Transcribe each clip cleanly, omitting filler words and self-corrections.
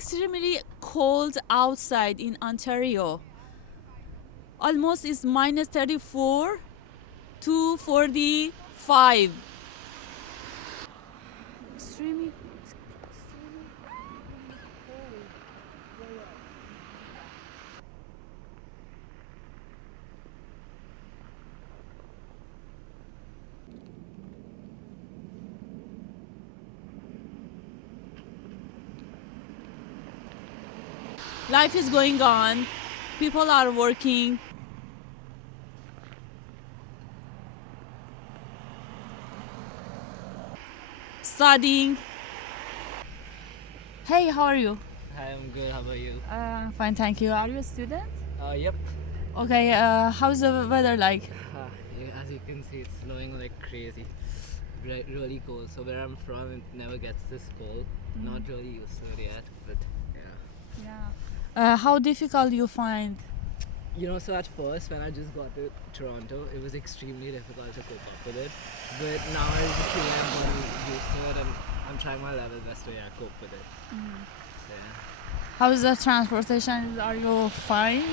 extremely cold outside in Ontario. Almost is minus 34 to 45. Extremely. Life is going on. People are working, studying. Hey, how are you? Hi, I'm good. How about you? Fine, thank you. Are you a student? Yep. Okay, how's the weather like? As you can see, it's snowing like crazy. Really cold. So where I'm from, it never gets this cold. Not really used to it yet, but yeah. Yeah. How difficult you find? So at first, when I just got to Toronto, it was extremely difficult to cope up with it. But now I just feel like I'm getting used to it, and I'm trying my level best to cope with it. Yeah. How's the transportation? Are you fine?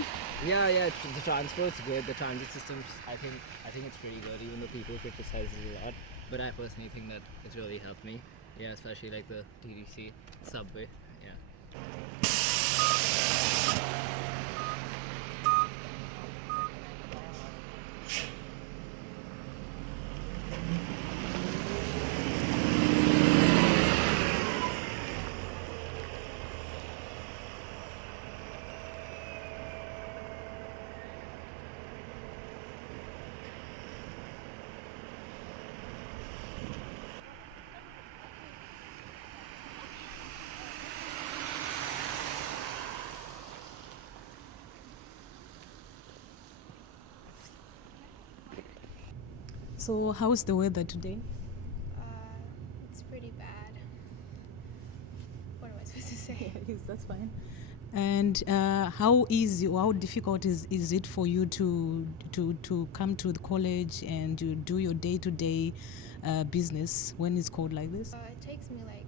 Yeah. The transport's good. The transit system, I think it's pretty good. Even though people criticize it a lot, but I personally think that it's really helped me. Yeah, especially like the TTC subway. Yeah. So, how's the weather today? It's pretty bad. What am I supposed to say? Yes, that's fine. And how easy or how difficult is it for you to come to the college and to do your day-to-day business when it's cold like this? It takes me like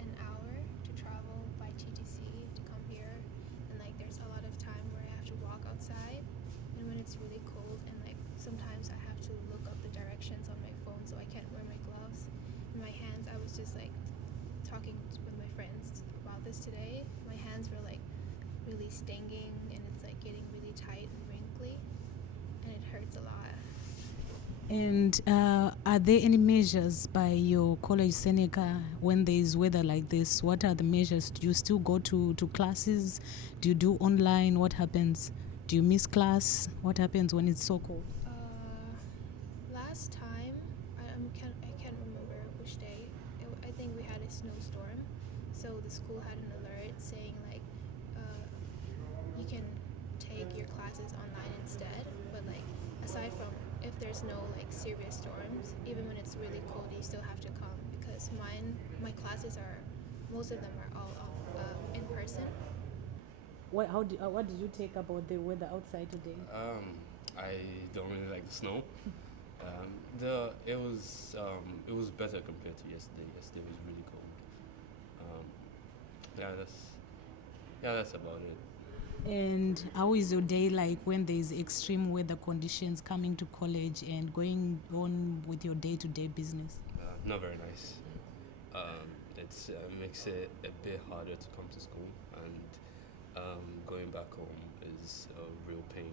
an hour to travel by TTC to come here, and like there's a lot of time where I have to walk outside, and when it's really cold, and like sometimes I have to look up the directions on my phone so I can't wear my gloves. In my hands, I was just like talking with my friends about this today. My hands were like really stinging, and it's like getting really tight and wrinkly, and it hurts a lot. And are there any measures by your college, Seneca, when there is weather like this? What are the measures? Do you still go to classes? Do you do online? What happens? Do you miss class? What happens when it's so cold? Last time, I can't remember which day. I think we had a snowstorm, so the school had an alert saying like, you can take your classes online instead. But like, aside from if there's no like serious storms, even when it's really cold, you still have to come because my classes are, most of them are all in person. What did you take about the weather outside today? I don't really like the snow. It was better compared to yesterday. Yesterday was really cold. Um, that's about it. And how is your day like when there's extreme weather conditions coming to college and going on with your day-to-day business? Not very nice. It makes it a bit harder to come to school, and going back home is a real pain.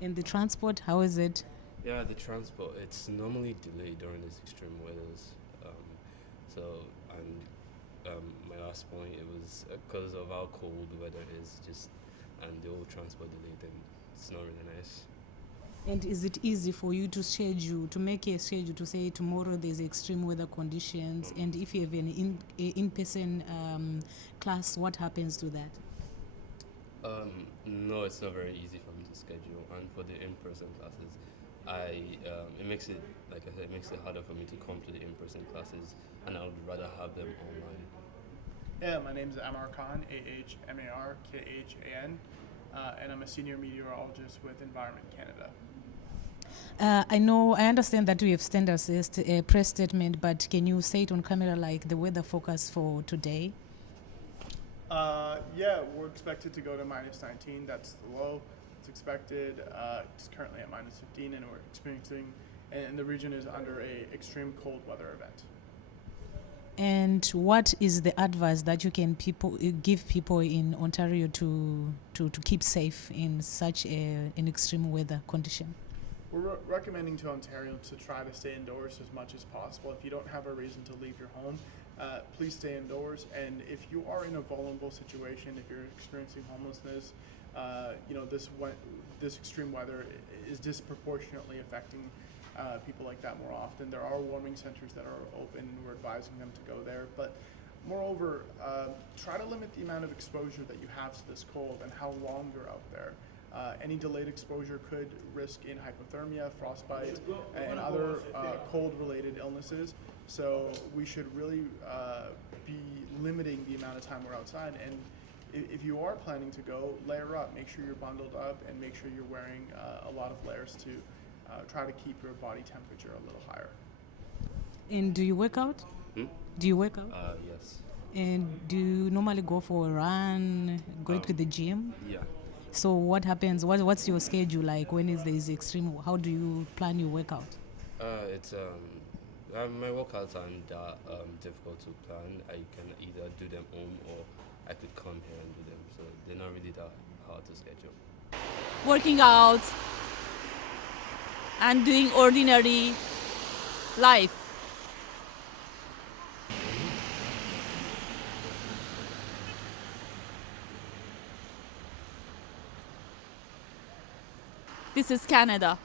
And the transport, how is it? Yeah, the transport, it's normally delayed during these extreme weathers. So, and my last point, it was because of how cold the weather is, and the whole transport delay, then it's not really nice. And is it easy for you to make a schedule to say tomorrow there's extreme weather conditions, and if you have an in-person class, what happens to that? No, it's not very easy for me to schedule, and for the in-person classes, it makes it, like I said, it makes it harder for me to come to the in-person classes, and I would rather have them online. Yeah, my name is Amar Khan, AHMARKHAN, and I'm a senior meteorologist with Environment Canada. I understand that we have sent us a press statement, but can you say it on camera like the weather forecast for today? Yeah, we're expected to go to -19. That's the low. It's expected. It's currently at -15, and we're experiencing, and the region is under a extreme cold weather event. And what is the advice that you can give people in Ontario to keep safe in such an extreme weather condition? We're recommending to Ontario to try to stay indoors as much as possible. If you don't have a reason to leave your home, please stay indoors. And if you are in a vulnerable situation, if you're experiencing homelessness, this extreme weather is disproportionately affecting people like that more often. There are warming centers that are open, and we're advising them to go there. But moreover, try to limit the amount of exposure that you have to this cold and how long you're out there. Any delayed exposure could risk in hypothermia, frostbite, and other cold-related illnesses. So we should really be limiting the amount of time we're outside. And if you are planning to go, layer up. Make sure you're bundled up, and make sure you're wearing a lot of layers to try to keep your body temperature a little higher. And do you work out? Do you work out? Yes. And do you normally go for a run, go to the gym? Yeah. So what happens? What's your schedule like when there is extreme? How do you plan your workout? It's my workouts aren't that difficult to plan. I can either do them home or I could come here and do them. So they're not really that hard to schedule. Working out and doing ordinary life. This is Canada.